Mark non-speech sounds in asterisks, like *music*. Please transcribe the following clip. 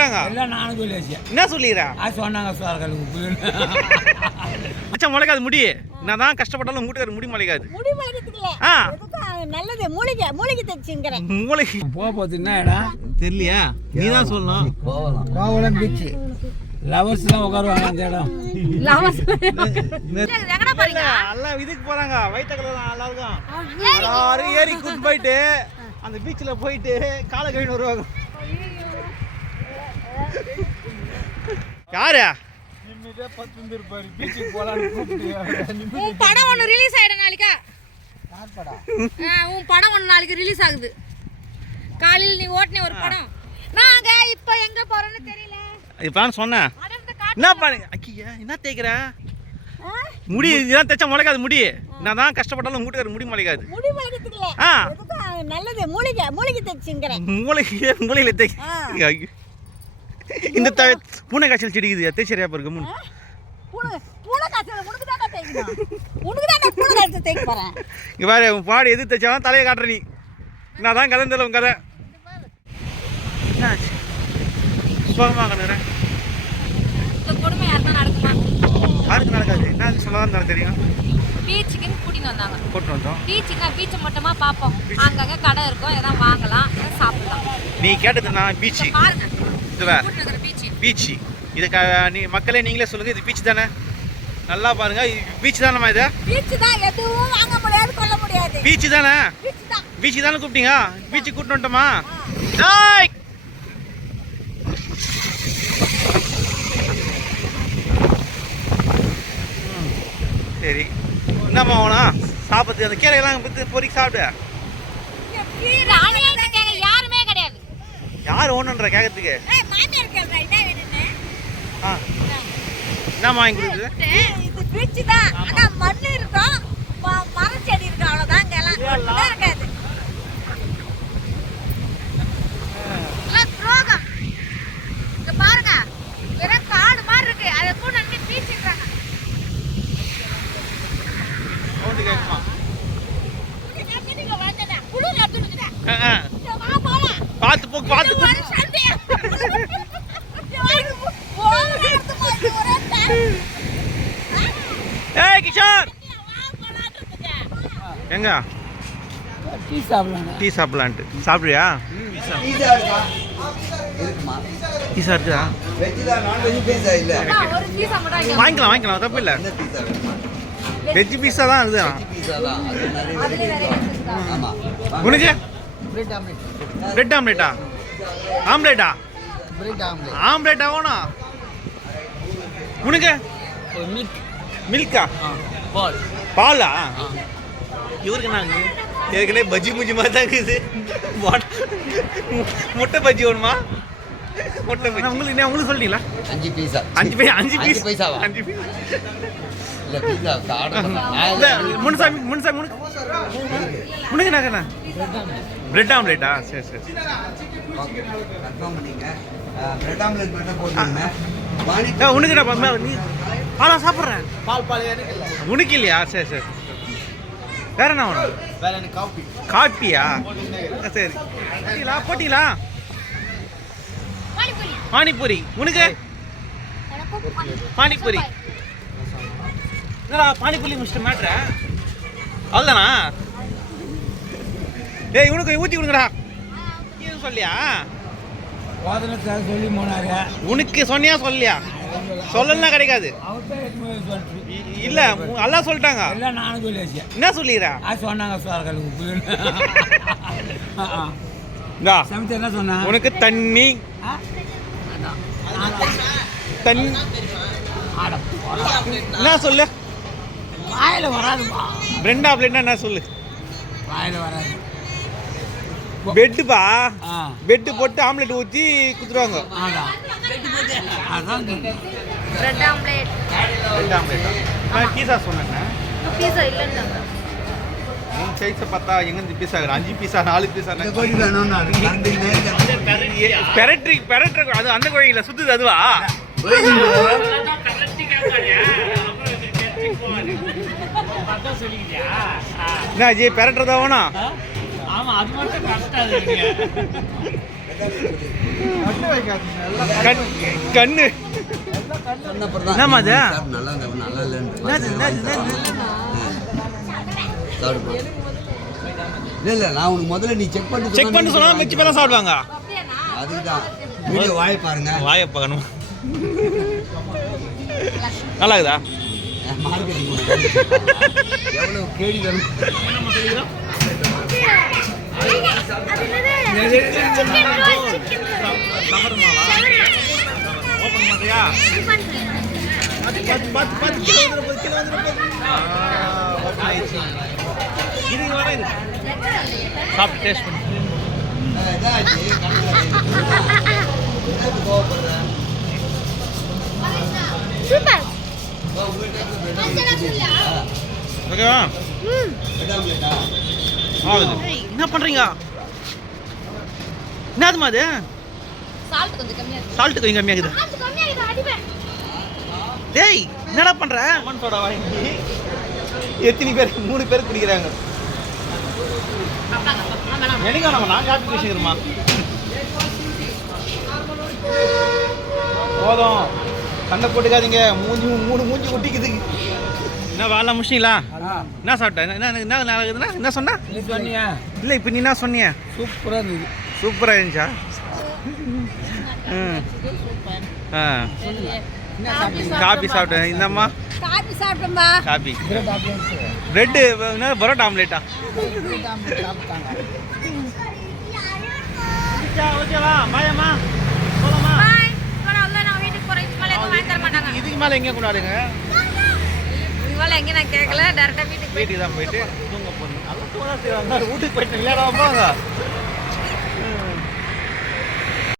சொல்லிட்டாங்க எல்லாம் நானும் சொல்லியாச்சு. என்ன சொல்லிடுறா? அது சொன்னாங்க மச்சான் முளைக்காது முடி. நான் தான் கஷ்டப்பட்டாலும் மூட்டுக்கார முடி முளைக்காது. முடி ஆ. நல்லது. மூலிகை மூலிகை தைச்சுங்கிறேன் மூளை. போக போகுதுன்னா இடம் தெரியலையா? நீ தான் சொல்லணும். கோவலம். பீச்சு. லவர்ஸ்லாம் உட்காருவாங்க அந்த இடம். எங்கடா போறீங்க? எல்லாம் இதுக்கு போறாங்க. வயிற்றுக்கல தான் எல்லாருக்கும் எல்லாரும் ஏறி கூட்டு போயிட்டு அந்த பீச்சில் போயிட்டு காலை கழுவி வருவாங்க. யாரு? உன் படம் ஒன்று ரிலீஸ் ஆயிடும் நாளைக்கா. ஆ, உன் படம் ஒன்று நாளைக்கு ரிலீஸ் ஆகுது. காலையில் நீ ஓட்டின ஒரு படம். நாங்க இப்போ எங்க போறோம்னு தெரியல. இப்போ சொன்னேன். என்ன பண்ணு அக்கியா என்ன தேய்க்கிற? முடி இதெல்லாம் தைச்சா முளைக்காது முடி. நான் தான் கஷ்டப்பட்டாலும் மூட்டுக்கார முடி முளைக்காது. முடி முளைக்கிறதுக்குல ஆ. நல்லது. மூலிகை மூலிகை தைச்சுங்கிறேன் தேய் ஆ. ஐயோ. இந்த த பூனை காய்ச்சல் செடிக்குது தேய்ச்சரியா பாருங்க மூணு. இங்க பாரு உன் பாடி எது தைச்சாலும் தலையை காட்டுற நீ. நான் தான் கதை. தெரியல உன் கதை சுகமாக கண்ணுறேன் யாருக்கு நடக்காது? என்ன சொல்ல தெரியும். பீச்சுக்குன்னு கூட்டின்னு வந்தாங்க. போட்டு வந்தோம். பீச்சுக்கு நான் பீச்சை மட்டுமா பார்ப்போம். அங்கங்க கடை இருக்கும் எதாவது வாங்கலாம் சாப்பிடலாம். நீ கேட்டது நான் பீச்சு. பாருங்க. இதுவா கூட்டின்னு இருக்கிற பீச்சு. பீச்சு. இது க நீ மக்களே நீங்களே சொல்லுங்க இது பீச் தானே? நல்லா பாருங்க பீச் தானேம்மா இது? பீச்சு தான் எதுவும் வாங்க முடியாது கொள்ள முடியாது. பீச் தானே? பீச் தானே. கூப்பிட்டீங்க? பீச்சுக்கு கூட்டிட்டு வந்துட்டோமா? சரி. என்னம்மா வேணும்? சாப்பிட்டு அந்த கீரையெல்லாம் பத்து பொறிக்கு சாப்பிடு. யார் ஓணுன்ற கேட்கறதுக்கு ஆ. என்னம்மா வாங்கி கொடுக்குது? இது பீச்சு தான். ஆனா மண் இருக்கும் மரம் செடி இருக்கும் அவ்வளவுதான் இங்கெல்லாம் ஒண்ணுமே இருக்காது. எல்லாம் துரோகம். இங்க பாருங்க. வெறும் காடு மாதிரி இருக்கு. அதை கூட நம்பி பீச்சுக்கிறாங்க பார்த்து போ பார்த்து எங்க? டீ சாப்பிடலாம் டீ சாப்பிடலான்ட்டு. சாப்பிடுறியா? பீஸா இங்க வாங்கிக்கலாம் வாங்கிக்கலாம் தப்பு இல்லை. வெஜ் பீஸா தான் இது உனக்கு? பிரெட் ஆம்லேட்டா ஆம்லேட்டா ஆம்லேட்டா வேணும் உனக்கு? மில்கா பாலா. இவருக்கு நாங்க ஏற்கனவே பஜ்ஜி முஜி மாதிரி தான் இருக்குது. முட்டை பஜ்ஜி வேணுமா? முட்டை பஜ்ஜி. உங்களுக்கு என்ன உங்களுக்கு சொல்லிட்டீங்களா அஞ்சு பீஸா அஞ்சு பை அஞ்சு பீஸ். பைசாவா? அஞ்சு பீஸ். இல்ல பீஸா முனுசாமி முனுசாமி முனுக்கு முனுக்கு என்ன பிரெட் ஆம்லேட்டா சரி சரி பிரெட் ஆம்லெட் மட்டும் போட்டுருங்க பானி ஏ, உனக்கு என்ன பண்ண நீ பாலா சாப்பிட்றேன். பால் பால் உனக்கு இல்லையா? சரி சரி. வேற என்ன வேணும்? வேற எனக்கு காஃபி காப்பியா? சரி. போட்டிங்களா போட்டிங்களா பானிபூரி. உனக்கு? பானிபூரி. என்னடா பானிபூரி முடிச்சிட்ட மேட்ரு அவ்வளோதானா ஏய் உனக்கு ஊற்றி கொடுங்கடா. எதுவும் சொல்லியா வாதனத்தை சொல்லி போனாரு உனக்கு சொன்னியா சொல்லியா? சொல்லலாம் கிடைக்காது. இல்ல எல்லாம் சொல்லிட்டாங்க. எல்லாம் நானும் சொல்லியாச்சு. என்ன சொல்லிடுறா சொன்னாங்க *laughs* என்ன சொன்னா? உனக்கு தண்ணி. தண்ணி. என்ன சொல்லு? வாயில வராதுப்பா பிரெட் ஆம்லேட்னா என்ன சொல்லு? வாயில வராது. பெட்டுப்பா. ஆ. பெட்டு போட்டு ஆம்லெட் ஊற்றி குத்துருவாங்க ஆம்லேட். ஆம்லேட்டா? நான் பீஸா சொன்னேன் பீஸா சைஸை பார்த்தா எங்கேருந்து பீஸா இருக்குது? அஞ்சு பீஸா நாலு பீஸா கோழி வேணும்னு பெரட்ரி பெரட்ரி அது அந்த கோழிங்கள சுத்துது அதுவா? என்ன அஜய் பெரட்டுறதா வேணும்? ஆமா அது மட்டும் கஷ்டம் கண் கண்ணு. என்னம்மா அது? நல்லா நல்லா. இல்ல இல்ல நான் உனக்கு முதல்ல நீ செக் பண்ணி செக் பண்ணி சொன்னா மிச்ச பேர் சாப்பிடுவாங்க. அதுக்கு தான் வீடியோ வாயை பாருங்க. வாயை பார்க்கணும் நல்லா இருக்குதா மார்க்கெட்டிங் எவ்வளவு கேடி வேணும் சாப்பிட்டு டேஸ்ட் பண்ணு? சூப்பர் ஓகேவா ஆ? ஆகுது. என்ன பண்ணுறீங்க என்னதுமா அது? சால்ட் கொஞ்சம் கம்மியா இருக்கு. சால்ட்டு கொஞ்சம் கம்மியாகுது கம்மியாகிது டேய் என்னடா பண்ற? லெமன் சோடா வாங்கி எத்தனை பேர் மூணு பேர் குடிக்கிறாங்க. எனக்கு நம்ம நான் காப்பி குடிச்சுக்கிறோமா போதும். சண்டை போட்டுக்காதீங்க. மூஞ்சி மூணு மூஞ்சி ஒட்டிக்குது. என்ன வேலை முடிச்சிங்களா என்ன சாப்பிட்ட? என்ன என்ன நடக்குதுன்னா? என்ன சொன்னா? நீ சொன்னியா? இல்லை இப்போ நீ என்ன சொன்னிய? சூப்பராக இருந்தது. சூப்பராக இருந்துச்சா? *laughs* ம். ஆ. காபி சாப்பிட்டேன் இந்தம்மா. Copy சாப்பிட்டோம்பா coffee. பிரெட்டு என்ன பரோட்டா ஆம்லேட்டா ஓகேவா பாயம்மா போலாமா? இதுக்கு மேலே எங்கே கொண்டாடுங்க அதனால மேலே எங்கேயும் நான் கேட்கல. டேரெக்டாக வீட்டுக்கு வீட்டுக்கு தான் போயிட்டு தூங்க போகணும் நல்லா தூங்க செய்வாங்க. வீட்டுக்கு போயிட்டு விளையாடாம போங்க